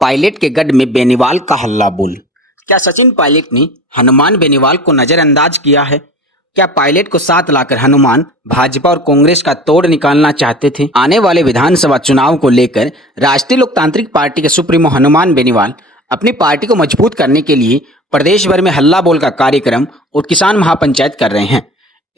Pilot के गढ़ में बेनीवाल का हल्ला बोल। क्या सचिन पायलट ने हनुमान बेनीवाल को नजरअंदाज किया है? क्या पायलट को साथ लाकर हनुमान भाजपा और कांग्रेस का तोड़ निकालना चाहते थे? आने वाले विधानसभा चुनाव को लेकर राष्ट्रीय लोकतांत्रिक पार्टी के सुप्रीमो हनुमान बेनीवाल अपनी पार्टी को मजबूत करने के लिए प्रदेश भर में हल्ला बोल का कार्यक्रम और किसान महापंचायत कर रहे हैं।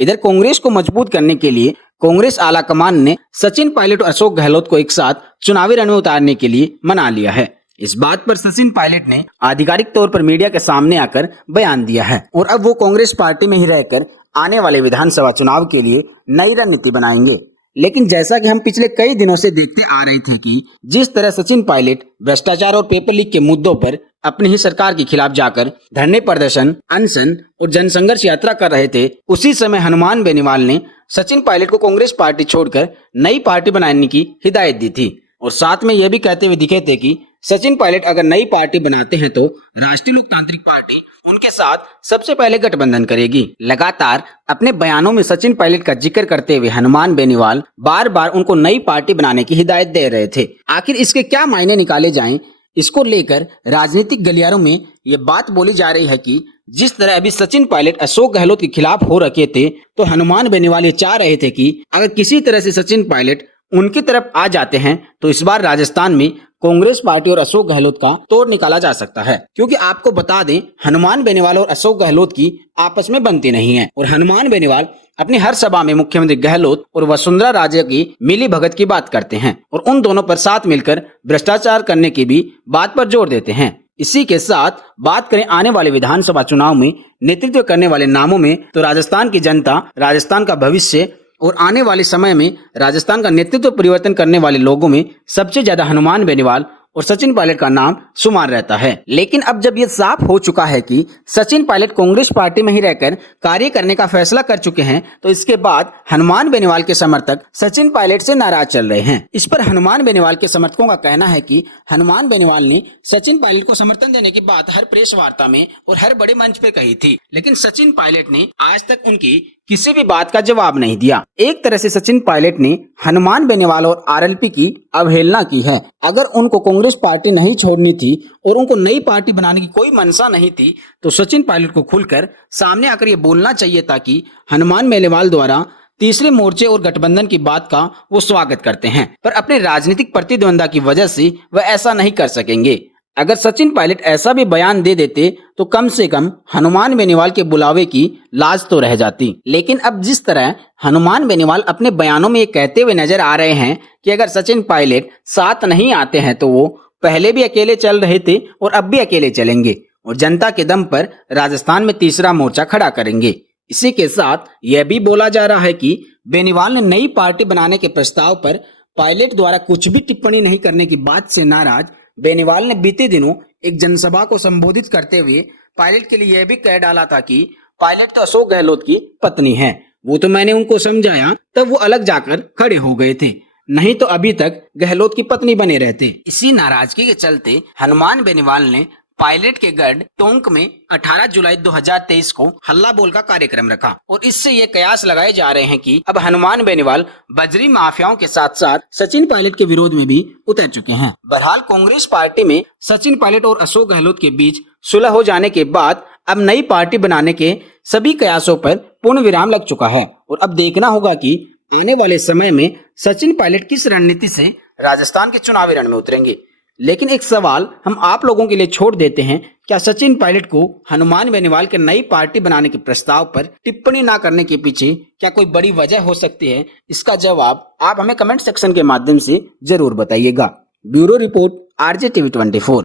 इधर कांग्रेस को मजबूत करने के लिए कांग्रेस आलाकमान ने सचिन पायलट और अशोक गहलोत को एक साथ चुनावी रण में उतारने के लिए मना लिया है। इस बात पर सचिन पायलट ने आधिकारिक तौर पर मीडिया के सामने आकर बयान दिया है और अब वो कांग्रेस पार्टी में ही रहकर आने वाले विधानसभा चुनाव के लिए नई रणनीति बनाएंगे। लेकिन जैसा कि हम पिछले कई दिनों से देखते आ रहे थे कि जिस तरह सचिन पायलट भ्रष्टाचार और पेपर लीक के मुद्दों पर अपनी ही सरकार के खिलाफ जाकर धरने, प्रदर्शन, अनशन और जनसंघर्ष यात्रा कर रहे थे, उसी समय हनुमान बेनीवाल ने सचिन पायलट को कांग्रेस पार्टी छोड़कर नई पार्टी बनाने की हिदायत दी थी और साथ में यह भी कहते हुए दिखे थे कि सचिन पायलट अगर नई पार्टी बनाते हैं तो राष्ट्रीय लोकतांत्रिक पार्टी उनके साथ सबसे पहले गठबंधन करेगी। लगातार अपने बयानों में सचिन पायलट का जिक्र करते हुए हनुमान बेनीवाल बार बार उनको नई पार्टी बनाने की हिदायत दे रहे थे। आखिर इसके क्या मायने निकाले जाएं, इसको लेकर राजनीतिक गलियारों में ये बात बोली जा रही है कि जिस तरह अभी सचिन पायलट अशोक गहलोत के खिलाफ हो रखे थे, तो हनुमान बेनीवाल ये चाह रहे थे कि अगर किसी तरह से सचिन पायलट उनकी तरफ आ जाते हैं तो इस बार राजस्थान में कांग्रेस पार्टी और अशोक गहलोत का तोड़ निकाला जा सकता है। क्योंकि आपको बता दें, हनुमान बेनीवाल और अशोक गहलोत की आपस में बनती नहीं है और हनुमान बेनीवाल अपनी हर सभा में मुख्यमंत्री गहलोत और वसुंधरा राजे की मिली भगत की बात करते हैं और उन दोनों पर साथ मिलकर भ्रष्टाचार करने की भी बात पर जोर देते हैं। इसी के साथ बात करें आने वाले विधानसभा चुनाव में नेतृत्व करने वाले नामों में, तो राजस्थान की जनता, राजस्थान का भविष्य और आने वाले समय में राजस्थान का नेतृत्व परिवर्तन करने वाले लोगों में सबसे ज्यादा हनुमान बेनीवाल और सचिन पायलट का नाम शुमार रहता है। लेकिन अब जब ये साफ हो चुका है कि सचिन पायलट कांग्रेस पार्टी में ही रहकर कार्य करने का फैसला कर चुके हैं, तो इसके बाद हनुमान बेनीवाल के समर्थक सचिन पायलट से नाराज चल रहे हैं। इस पर हनुमान बेनीवाल के समर्थकों का कहना है कि हनुमान बेनीवाल ने सचिन पायलट को समर्थन देने की बात हर प्रेस वार्ता में और हर बड़े मंच पे कही थी, लेकिन सचिन पायलट ने आज तक उनकी किसी भी बात का जवाब नहीं दिया। एक तरह से सचिन पायलट ने हनुमान बेनीवाल और आरएलपी की अवहेलना की है। अगर उनको कांग्रेस पार्टी नहीं छोड़नी थी और उनको नई पार्टी बनाने की कोई मंशा नहीं थी, तो सचिन पायलट को खुलकर सामने आकर ये बोलना चाहिए था कि हनुमान बेनीवाल द्वारा तीसरे मोर्चे और गठबंधन की बात का वो स्वागत करते हैं, पर अपने राजनीतिक प्रतिद्वंदा की वजह से वह ऐसा नहीं कर सकेंगे। अगर सचिन पायलट ऐसा भी बयान दे देते तो कम से कम हनुमान बेनीवाल के बुलावे की लाज तो रह जाती। लेकिन अब जिस तरह हनुमान बेनीवाल अपने बयानों में ये कहते हुए नजर आ रहे हैं कि अगर सचिन पायलट साथ नहीं आते हैं तो वो पहले भी अकेले चल रहे थे और अब भी अकेले चलेंगे और जनता के दम पर राजस्थान में तीसरा मोर्चा खड़ा करेंगे। इसी के साथ यह भी बोला जा रहा है कि बेनीवाल ने नई पार्टी बनाने के प्रस्ताव पर पायलट द्वारा कुछ भी टिप्पणी नहीं करने की बात से नाराज बेनीवाल ने बीते दिनों एक जनसभा को संबोधित करते हुए पायलट के लिए यह भी कह डाला था कि पायलट तो अशोक गहलोत की पत्नी है। वो तो मैंने उनको समझाया तब वो अलग जाकर खड़े हो गए थे, नहीं तो अभी तक गहलोत की पत्नी बने रहते। इसी नाराजगी के चलते हनुमान बेनीवाल ने पायलट के गढ़ टोंक में 18 जुलाई 2023 को हल्ला बोल का कार्यक्रम रखा और इससे ये कयास लगाए जा रहे हैं कि अब हनुमान बेनीवाल बजरी माफियाओं के साथ साथ सचिन पायलट के विरोध में भी उतर चुके हैं। बहरहाल कांग्रेस पार्टी में सचिन पायलट और अशोक गहलोत के बीच सुलह हो जाने के बाद अब नई पार्टी बनाने के सभी कयासों पर पूर्ण विराम लग चुका है और अब देखना होगा कि आने वाले समय में सचिन पायलट किस रणनीति से राजस्थान के चुनावी रण में उतरेंगे। लेकिन एक सवाल हम आप लोगों के लिए छोड़ देते हैं, क्या सचिन पायलट को हनुमान बेनीवाल के नई पार्टी बनाने के प्रस्ताव पर टिप्पणी ना करने के पीछे क्या कोई बड़ी वजह हो सकती है? इसका जवाब आप हमें कमेंट सेक्शन के माध्यम से जरूर बताइएगा। Bureau report, RJ TV 24।